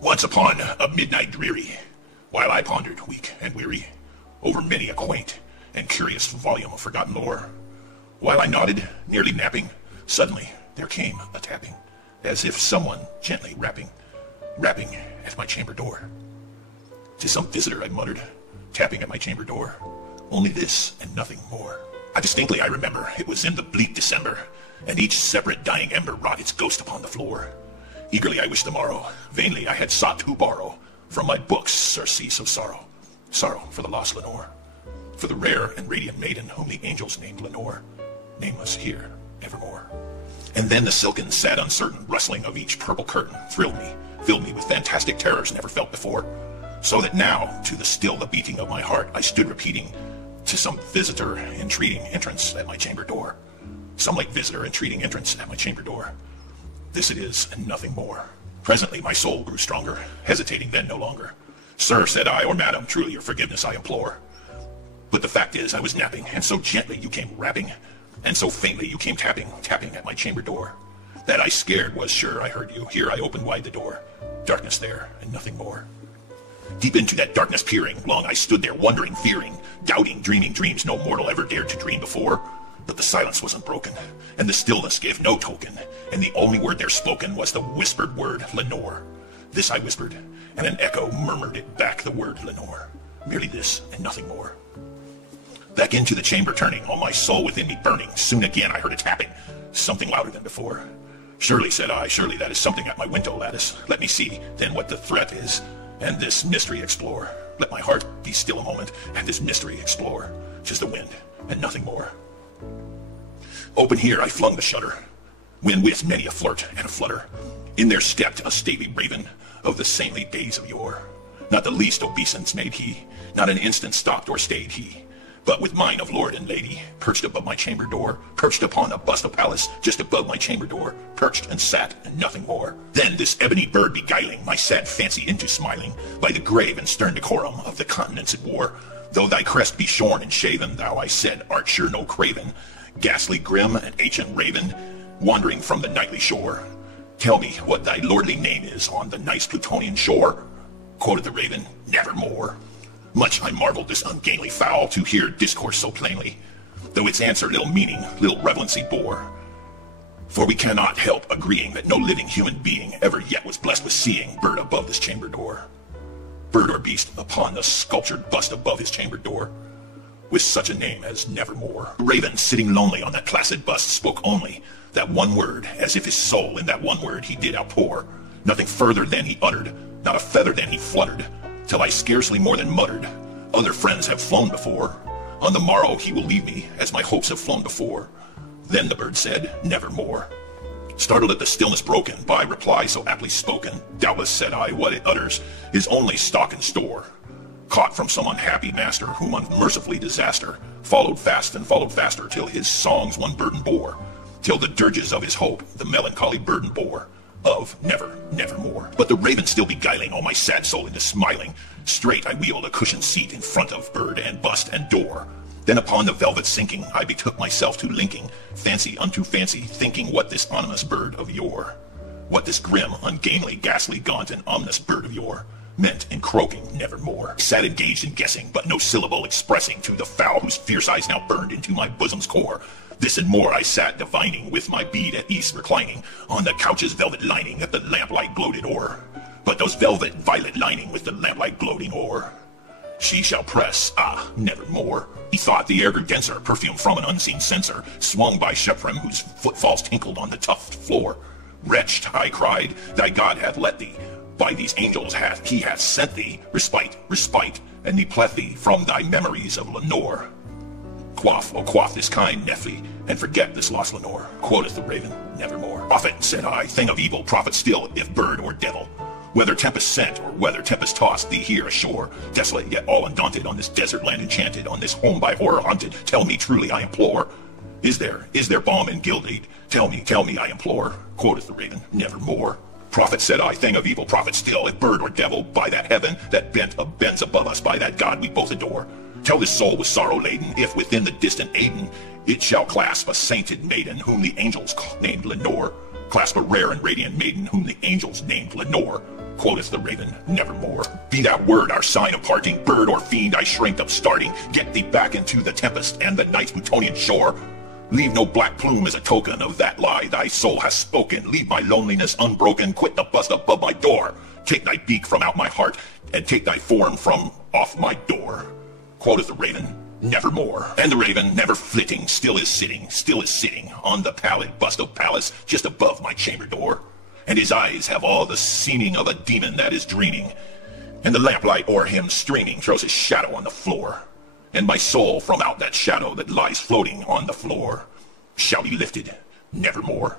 Once upon a midnight dreary, while I pondered, weak and weary, over many a quaint and curious volume of forgotten lore, while I nodded, nearly napping, suddenly there came a tapping, as if someone gently rapping at my chamber door. "'Tis some visitor," I muttered, tapping at my chamber door. "Only this and nothing more." I remember it was in the bleak December, and each separate dying ember wrought its ghost upon the floor. Eagerly I wished the morrow, vainly I had sought to borrow from my books surcease of sorrow, sorrow for the lost Lenore, for the rare and radiant maiden whom the angels named Lenore, nameless here evermore. And then the silken, sad, uncertain rustling of each purple curtain thrilled me, filled me with fantastic terrors never felt before, so that now, to the still the beating of my heart, I stood repeating, "'To some visitor entreating entrance at my chamber door. Some late visitor entreating entrance at my chamber door. This it is, and nothing more." Presently my soul grew stronger, hesitating then no longer. "Sir," said I, "or madam, truly your forgiveness I implore. But the fact is I was napping, and so gently you came rapping, and so faintly you came tapping at my chamber door, that I scared was sure I heard you. Here I opened wide the door. Darkness there, and nothing more. Deep into that darkness peering, long I stood there wondering, fearing, doubting, dreaming dreams no mortal ever dared to dream before. But the silence was unbroken, and the stillness gave no token, and the only word there spoken was the whispered word Lenore. This I whispered, and an echo murmured it back, the word Lenore. Merely this, and nothing more. Back into the chamber turning, all my soul within me burning, soon again I heard a tapping, something louder than before. "Surely," said I, "surely that is something at my window lattice. Let me see, then, what the threat is, and this mystery explore. Let my heart be still a moment, and this mystery explore. 'Tis the wind, and nothing more." Open here I flung the shutter, when with many a flirt and a flutter, in there stepped a stately raven of the saintly days of yore. Not the least obeisance made he, not an instant stopped or stayed he, but with mine of lord and lady, perched above my chamber door, perched upon a bust of Pallas, just above my chamber door, perched and sat, and nothing more. Then this ebony bird beguiling my sad fancy into smiling, by the grave and stern decorum of the countenance it wore. "Though thy crest be shorn and shaven, thou," I said, "art sure no craven, ghastly grim and ancient raven, wandering from the nightly shore. Tell me what thy lordly name is on the nice Plutonian shore." Quoted the raven, "Nevermore." Much I marveled this ungainly fowl to hear discourse so plainly, though its answer little meaning, little relevancy bore. For we cannot help agreeing that no living human being ever yet was blessed with seeing bird above this chamber door, bird or beast upon the sculptured bust above his chamber door, with such a name as Nevermore. The raven, sitting lonely on that placid bust, spoke only that one word, as if his soul in that one word he did outpour. Nothing further than he uttered, not a feather than he fluttered, till I scarcely more than muttered, "Other friends have flown before. On the morrow he will leave me, as my hopes have flown before." Then the bird said, "Nevermore." Startled at the stillness broken by reply so aptly spoken, "Doubtless," said I, "what it utters is only stock and store, caught from some unhappy master, whom unmercifully disaster followed fast and followed faster, till his songs one burden bore, till the dirges of his hope the melancholy burden bore, of never, nevermore." But the raven still beguiling all my sad soul into smiling, straight I wheeled a cushioned seat in front of bird and bust and door. Then upon the velvet sinking, I betook myself to linking fancy unto fancy, thinking what this ominous bird of yore, what this grim, ungainly, ghastly, gaunt, and ominous bird of yore meant in croaking nevermore. I sat engaged in guessing, but no syllable expressing to the fowl whose fierce eyes now burned into my bosom's core. This and more I sat divining, with my bead at ease reclining on the couch's velvet lining that the lamplight gloated o'er. But those velvet violet lining with the lamplight gloating o'er, she shall press, nevermore. Methought the air grew denser, perfume from an unseen censer, swung by Shephrem, whose footfalls tinkled on the tufted floor. "Wretched," I cried, "thy God hath let thee, by these angels he hath sent thee, respite, respite, and depleth thee from thy memories of Lenore. Quaff, oh quaff this kind, nephew, and forget this lost Lenore." Quoth the raven, "Nevermore." "Prophet," said I, "thing of evil, prophet still, if bird or devil, whether tempest sent or whether tempest tossed thee here ashore, desolate yet all undaunted, on this desert land enchanted, on this home by horror haunted, tell me truly I implore, is there balm in Gildade? Tell me I implore." Quoth the raven, "Nevermore." "Prophet," said I, "thing of evil, prophet still, if bird or devil, by that heaven that bends above us, by that God we both adore, tell this soul with sorrow laden, if within the distant Aden it shall clasp a sainted maiden whom the angels named Lenore, clasp a rare and radiant maiden whom the angels named Lenore, Quoteth the raven, nevermore. Be that word our sign of parting, bird or fiend I shrinked of starting. Get thee back into the tempest and the night's Plutonian shore. Leave no black plume as a token of that lie thy soul has spoken. Leave my loneliness unbroken, quit the bust above my door. Take thy beak from out my heart, and take thy form from off my door. Quoteth the raven, nevermore. And the raven, never flitting, still is sitting on the pallid bust of Pallas just above my chamber door. And his eyes have all the seeming of a demon that is dreaming, and the lamplight o'er him streaming throws his shadow on the floor. And my soul from out that shadow that lies floating on the floor shall be lifted nevermore.